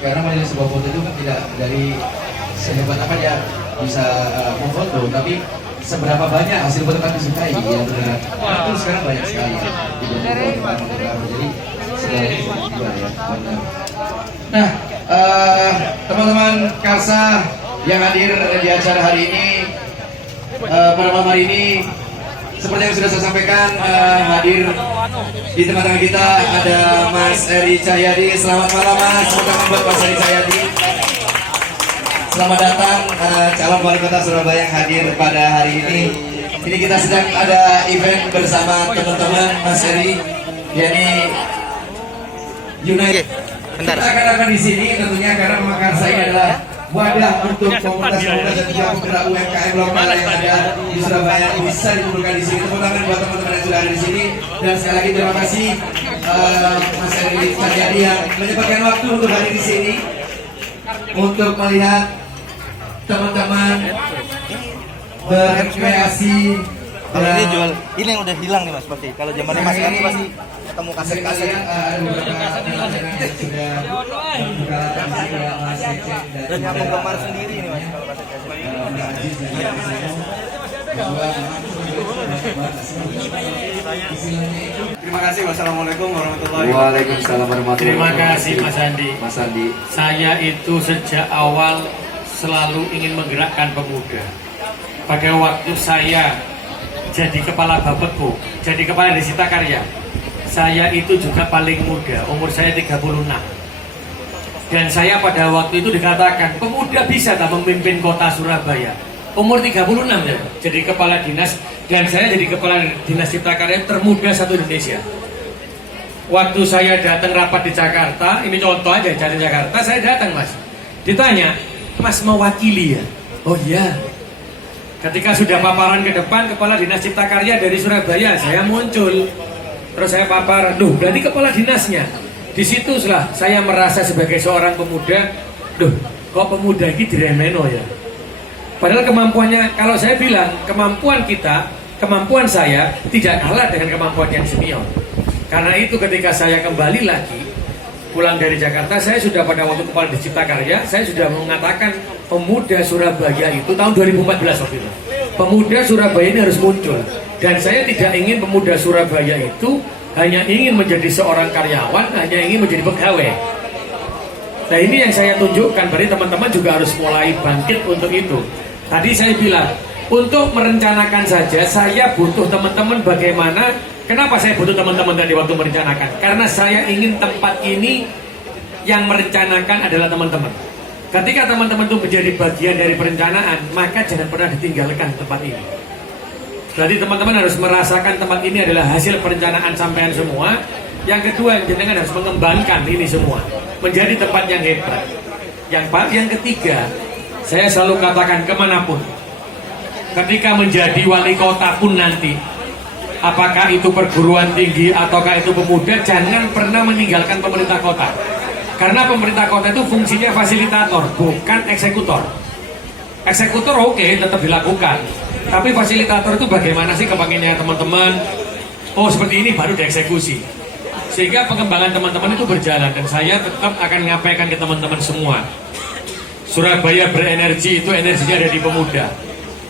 Karena menilai sebuah foto itu kan tidak dari sehebat apa dia bisa memfoto, tapi seberapa banyak hasil foto kan disukai ya benar. Itu sekarang banyak sekali ya. Jadi sebenarnya juga ya benar. Nah, teman-teman Karsa yang hadir di acara hari ini, pada malam hari ini, seperti yang sudah saya sampaikan, hadir di tengah-tengah kita ada Mas Eri Cahyadi. Selamat malam Mas, selamat buat Mas Eri Cahyadi. Selamat datang calon wali kota Surabaya yang hadir pada hari ini. Ini kita sedang ada event bersama teman-teman Mas Eri, yakni United. Kita akan di sini tentunya karena Makarsa ini adalah wadah untuk komunitas-komunitas dan juga penggerak UMKM lokal yang ada di Surabaya bisa dikumpulkan di sini. Tepuk tangan buat teman-teman yang sudah ada di sini. Dan sekali lagi terima kasih Mas Eri Cahyadi yang menyempatkan waktu untuk hadir di sini untuk melihat teman-teman berkreasi. Kalau ini jual, ini yang udah hilang nih Mas, pasti. Kalau zamannya Mas kan pasti ketemu kaset-kaset. Dan yang penggemar sendiri nih Mas kalau kaset-kaset. Terima kasih. Wassalamualaikum warahmatullahi wabarakatuh. Waalaikumsalam warahmatullahi Terima wabarakatuh. kasih Mas Andi. Mas Andi. Saya itu sejak awal selalu ingin menggerakkan pemuda. Pada waktu saya jadi kepala Bapepku, jadi kepala Desita Karya, saya itu juga paling muda, umur saya 36. Dan saya pada waktu itu dikatakan, pemuda bisa tak memimpin kota Surabaya. Umur 36 ya, jadi kepala dinas, dan saya jadi kepala dinas Cipta Karya termuda satu Indonesia. Waktu saya datang rapat di Jakarta, ini contoh aja dari Jakarta, saya datang Mas. Ditanya, Mas mewakili ya? Oh iya. Ketika sudah paparan ke depan, kepala dinas Cipta Karya dari Surabaya, saya muncul. Terus saya papar, duh berarti kepala dinasnya. Di situ setelah saya merasa sebagai seorang pemuda, duh kok pemuda ini diremeno ya. Padahal kemampuannya, kalau saya bilang kemampuan kita, kemampuan saya tidak kalah dengan kemampuan yang senior. Karena itu ketika saya kembali lagi pulang dari Jakarta, saya sudah pada waktu kepala di Cipta Karya, saya sudah mengatakan pemuda Surabaya itu tahun 2014 waktu itu. Pemuda Surabaya ini harus muncul. Dan saya tidak ingin pemuda Surabaya itu hanya ingin menjadi seorang karyawan, hanya ingin menjadi pegawai. Nah ini yang saya tunjukkan, berarti teman-teman juga harus mulai bangkit untuk itu. Tadi saya bilang, untuk merencanakan saja, saya butuh teman-teman bagaimana. Kenapa saya butuh teman-teman tadi waktu merencanakan? Karena saya ingin tempat ini yang merencanakan adalah teman-teman. Ketika teman-teman itu menjadi bagian dari perencanaan, maka jangan pernah ditinggalkan tempat ini. Berarti teman-teman harus merasakan tempat ini adalah hasil perencanaan sampean semua. Yang kedua, jenengan harus mengembangkan ini semua menjadi tempat yang hebat. Yang ketiga, saya selalu katakan kemanapun, ketika menjadi wali kota pun nanti, apakah itu perguruan tinggi ataukah itu pemuda, jangan pernah meninggalkan pemerintah kota. Karena pemerintah kota itu fungsinya fasilitator, bukan eksekutor. Eksekutor oke, tetap dilakukan. Tapi fasilitator itu bagaimana sih kepengennya teman-teman? Oh seperti ini baru dieksekusi. Sehingga pengembangan teman-teman itu berjalan. Dan saya tetap akan menyampaikan ke teman-teman semua, Surabaya berenergi, itu energinya ada di pemuda.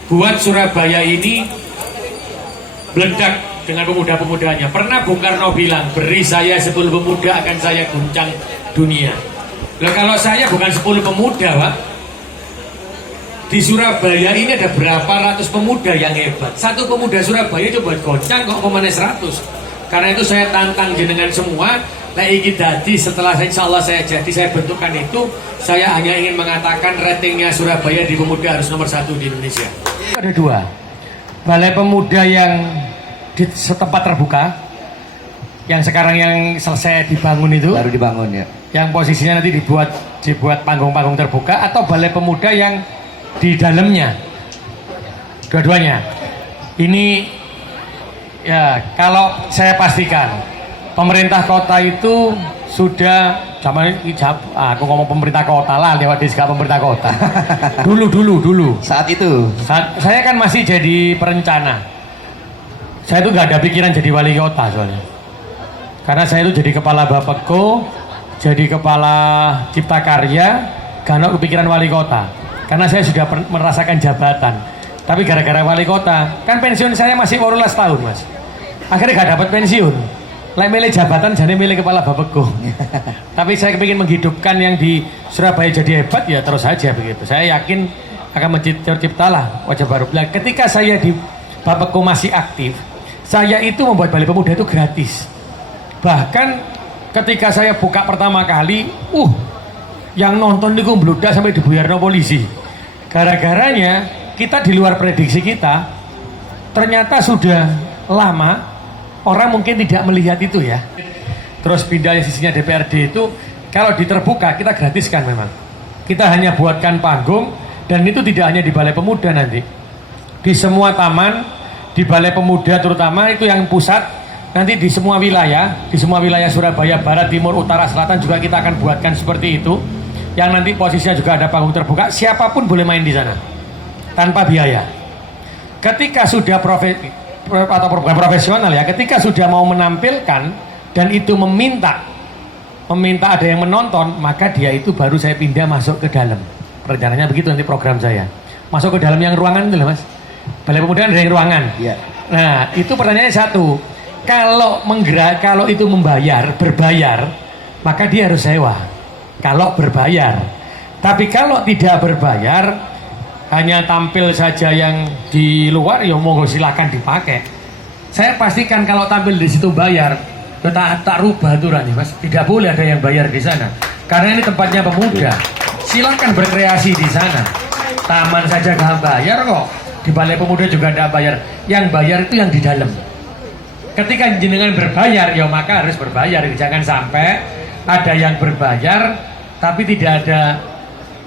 Buat Surabaya ini meledak dengan pemuda-pemudanya. Pernah Bung Karno bilang, beri saya 10 pemuda akan saya guncang dunia. Nah kalau saya bukan 10 pemuda Pak, di Surabaya ini ada berapa ratus pemuda yang hebat. Satu pemuda Surabaya itu buat goncang kok kemana 100. Karena itu saya tantang jenengan semua. Nah iki dadi setelah insya Allah saya jadi, saya bentukkan itu, saya hanya ingin mengatakan ratingnya Surabaya di pemuda harus nomor 1 di Indonesia. Ada 2 balai pemuda yang di setempat terbuka, yang sekarang yang selesai dibangun itu, Baru dibangun ya. yang posisinya nanti dibuat panggung-panggung terbuka, atau balai pemuda yang di dalamnya. Dua-duanya ini ya, kalau saya pastikan pemerintah kota itu sudah zaman aku ngomong pemerintah kota lah, lewat diska pemerintah kota. dulu Saat itu saya kan masih jadi perencana. Saya tuh nggak ada pikiran jadi wali kota soalnya. Karena saya itu jadi kepala Bapepko, jadi kepala Cipta Karya, karena kepikiran wali kota. Karena saya sudah merasakan jabatan. Tapi gara-gara wali kota, kan pensiun saya masih 18 tahun mas. Akhirnya gak dapat pensiun. Lain milih jabatan, jadi milih kepala Bapeko. Tapi saya ingin menghidupkan yang di Surabaya jadi hebat, ya terus saja begitu. Saya yakin akan menciptalah wajah baru. Nah, ketika saya di Bapeko masih aktif, saya itu membuat Balai Pemuda itu gratis. Bahkan ketika saya buka pertama kali, yang nonton itu membludak sampai dibuyarno polisi. Gara-garanya kita di luar prediksi kita, ternyata sudah lama orang mungkin tidak melihat itu ya. Terus pindah sisinya DPRD itu kalau diterbuka kita gratiskan memang. Kita hanya buatkan panggung dan itu tidak hanya di Balai Pemuda nanti. Di semua taman, di Balai Pemuda terutama itu yang pusat, nanti di semua wilayah Surabaya Barat, Timur, Utara, Selatan juga kita akan buatkan seperti itu. Yang nanti posisinya juga ada panggung terbuka, siapapun boleh main di sana tanpa biaya. Ketika sudah bukan profesional ya, ketika sudah mau menampilkan dan itu meminta ada yang menonton, maka dia itu baru saya pindah masuk ke dalam. Rencananya begitu nanti program saya. Masuk ke dalam yang ruangan itu loh mas. Balai Pemuda ada yang ruangan. Iya. Nah, itu pertanyaannya satu. Kalau itu berbayar, maka dia harus sewa. Kalau berbayar. Tapi kalau tidak berbayar, hanya tampil saja yang di luar, ya monggo silakan dipakai. Saya pastikan kalau tampil di situ bayar, tak rubah aturannya mas. Tidak boleh ada yang bayar di sana. Karena ini tempatnya pemuda. Silakan berkreasi di sana. Taman saja gak bayar kok. Di Balai Pemuda juga tidak bayar. Yang bayar itu yang di dalam. Ketika jenengan berbayar, ya maka harus berbayar. Jangan sampai ada yang berbayar tapi tidak ada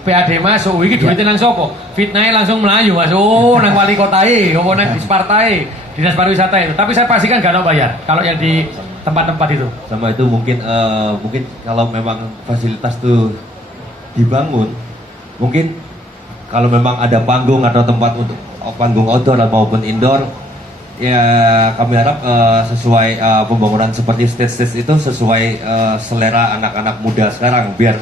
PAD masuk. Iki duitnya nang sopo? Fitnahnya langsung melayu masuk nang wali kotae, apa nang dispartae, dinas pariwisata itu. Tapi saya pastikan gak ada bayar kalau yang di tempat-tempat itu. Sama itu mungkin kalau memang fasilitas tuh dibangun, mungkin kalau memang ada panggung atau tempat untuk panggung outdoor maupun indoor, ya kami harap sesuai pembangunan seperti stage itu sesuai selera anak-anak muda sekarang, biar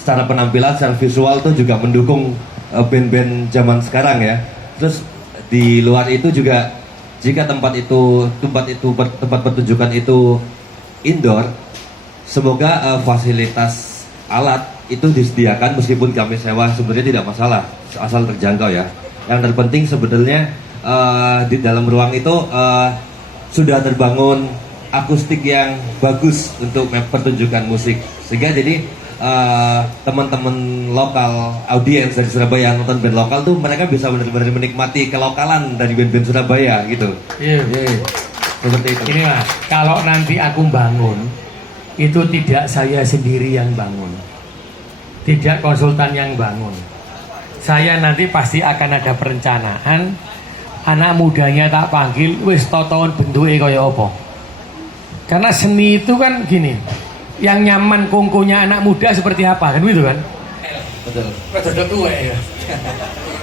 secara penampilan, secara visual tuh juga mendukung band-band zaman sekarang ya. Terus di luar itu juga jika tempat pertunjukan itu indoor, semoga fasilitas alat itu disediakan meskipun kami sewa, sebenarnya tidak masalah asal terjangkau ya. Yang terpenting sebenarnya di dalam ruang itu sudah terbangun akustik yang bagus untuk pertunjukan musik, sehingga jadi teman-teman lokal, audiens dari Surabaya nonton band lokal tuh mereka bisa benar-benar menikmati kelokalan dari band-band Surabaya gitu. Iya. Seperti itu. Ini mas, kalau nanti aku bangun, itu tidak saya sendiri yang bangun, tidak konsultan yang bangun. Saya nanti pasti akan ada perencanaan. Anak mudanya tak panggil, wis totoan bentuknya kaya apa. Karena seni itu kan gini, yang nyaman kongkonya anak muda seperti apa kan gitu kan? Betul. Betul tua ya.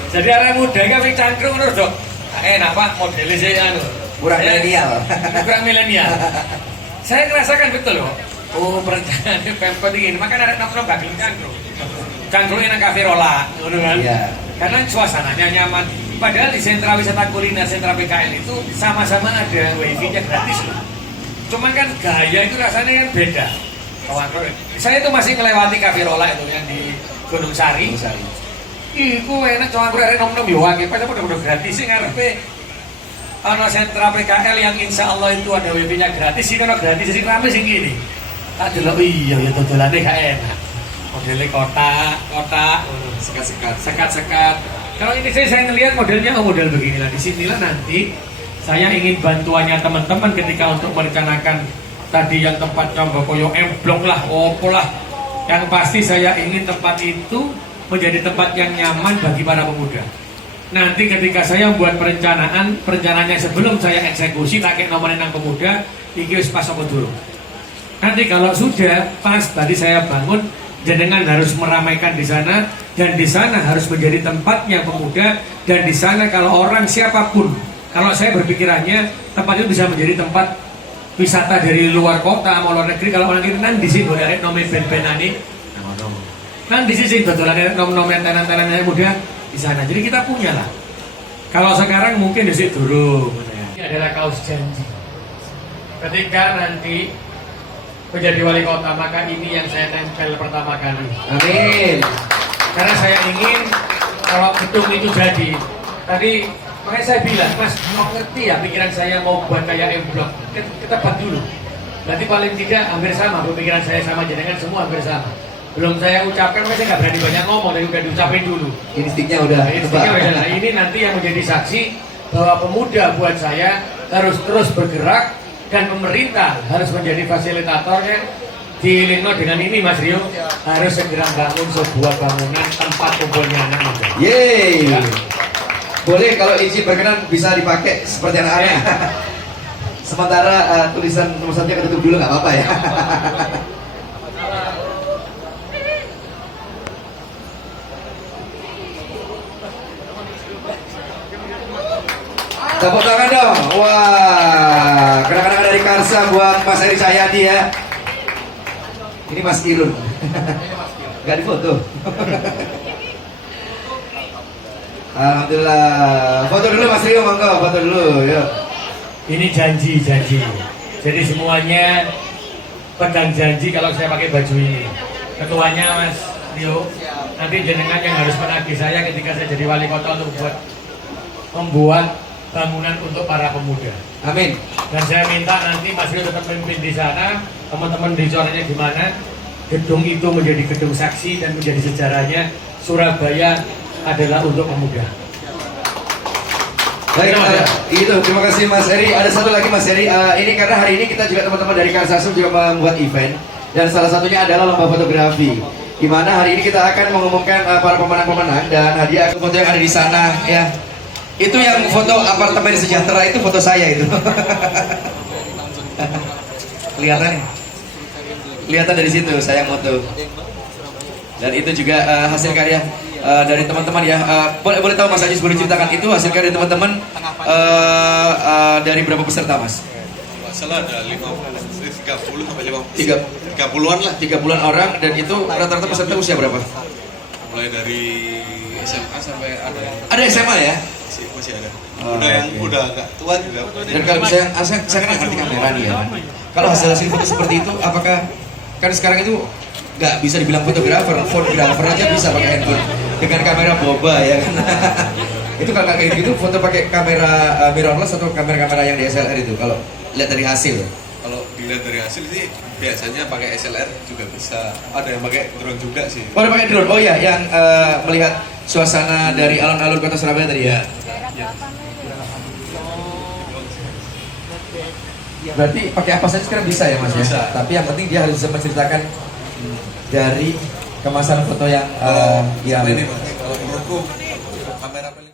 Jadi anak muda kan cangkruk menurut dok. Enak pak, modelnya saya Kurang milenial. Kurang milenial. Saya ngerasakan betul loh. Oh perencanaan Pemkot ini, makanya ada nongkrong gak cangkruk. Cangkruknya nang kafe rola, gitu kan? Iya. Karena suasananya nyaman. Padahal di sentra wisata kuliner, sentra PKL itu sama-sama ada wifi-nya gratis loh. Cuman kan gaya itu rasanya kan beda. Saya itu masih melewati kafe rola itu yang di Gunung Sari. Iku enak cangkruk arek nom-nom yo akeh, pas udah gratis sih ngarepe. Ana sentra PKL yang insya Allah itu ada wifi-nya gratis, ini ono gratis sing rame sing ngene. Tak delok iya ya dodolane gak enak. Modelnya kotak, sekat. Kalau ini saya ngelihat modelnya model beginilah. Di sinilah nanti saya ingin bantuannya teman-teman ketika untuk merencanakan tadi yang tempatnya koyo emblok lah, opo lah. Yang pasti saya ingin tempat itu menjadi tempat yang nyaman bagi para pemuda. Nanti ketika saya buat perencanaannya sebelum saya eksekusi pakai nomor nang pemuda, iki wis pas apa dulu. Nanti kalau sudah pas tadi saya bangun, jenengan harus meramaikan di sana, dan di sana harus menjadi tempatnya pemuda, dan di sana kalau orang siapapun, kalau saya berpikirannya tempat itu bisa menjadi tempat wisata dari luar kota mau luar negeri, kalau orang negeri nang di sini boleh nomi ben-benani nang di sini dodolan nom-nom tenan-tenan muda di sana. Jadi kita punya lah. Kalau sekarang mungkin di situ dulu. Ini adalah kaos janji. Ketika nanti menjadi wali kota, maka ini yang saya tempel pertama kali. Amin. Karena saya ingin kalau gedung itu jadi. Tadi makanya saya bilang, Mas, mau ngerti ya pikiran saya mau buat kayak M-Block. Kita buat dulu. Berarti paling tidak hampir sama, pemikiran saya sama, jenengan semua hampir sama. Belum saya ucapkan, saya nggak berani banyak ngomong, tapi udah diucapin dulu. Instingnya udah. Instingnya udah. Nah, ini nanti yang menjadi saksi bahwa pemuda buat saya harus terus bergerak dan pemerintah harus menjadi fasilitatornya. Dilino dengan ini Mas Rio harus segera bangun sebuah bangunan tempat kumpulnya anak muda. Yeay. Ya. Boleh kalau izin berkenan bisa dipakai seperti anak-anak. Sementara tulisan nomor 1 ketutup dulu nggak apa-apa ya. Tepuk tangan dong. Wah, kenang-kenangan dari Karsa buat Mas Eri Cahyadi ya. Ini Mas Irun. Gak difoto. Alhamdulillah. Foto dulu Mas Rio, monggo, foto dulu, yuk. Ini janji. Jadi semuanya pegang janji kalau saya pakai baju ini. Ketuanya Mas Rio, nanti jenengan yang harus menagih saya ketika saya jadi wali kota untuk membuat bangunan untuk para pemuda. Amin. Dan saya minta nanti Mas Rio tetap memimpin di sana, teman-teman di coretnya gimana, gedung itu menjadi gedung saksi dan menjadi sejarahnya Surabaya adalah untuk pemuda. Baik, itu terima kasih Mas Eri. Ada satu lagi Mas Eri, ini karena hari ini kita juga teman-teman dari Karsasum juga membuat event dan salah satunya adalah lomba fotografi. Di mana hari ini kita akan mengumumkan para pemenang-pemenang dan hadiah foto yang ada di sana ya. Itu yang foto apartemen sejahtera itu foto saya itu. Kelihatan nih. Kelihatan dari situ saya moto. Dan itu juga hasil karya dari teman-teman ya. Boleh tahu Mas Ajis boleh ceritakan itu hasil karya teman-teman dari berapa peserta Mas? Masalah ada 30 sampai 50. 30-an lah, 30-an orang dan itu rata-rata peserta usia berapa? Mulai dari SMA sampai Ada SMA ya? masih ada. Udah yang udah agak tua juga. Dan kalau misalnya saya kan ngerti kamera nih ya. Kalau hasil foto seperti itu apakah kan sekarang itu nggak bisa dibilang fotografer aja bisa pakai handphone dengan kamera boba ya kan. Itu kalau kayak gitu foto pakai kamera mirrorless atau kamera-kamera yang DSLR itu kalau lihat dari hasil. Kalau dilihat dari hasil sih biasanya pakai SLR juga bisa. Ada yang pakai drone juga sih. Oh, ada pakai drone. Oh ya, yang melihat suasana dari alun-alun kota Surabaya tadi ya. Berarti pakai apa saja sekarang bisa ya Mas ya? Bisa. Tapi yang penting dia harus bisa menceritakan dari kemasan foto yang Ini Mas, kalau menurutku kamera paling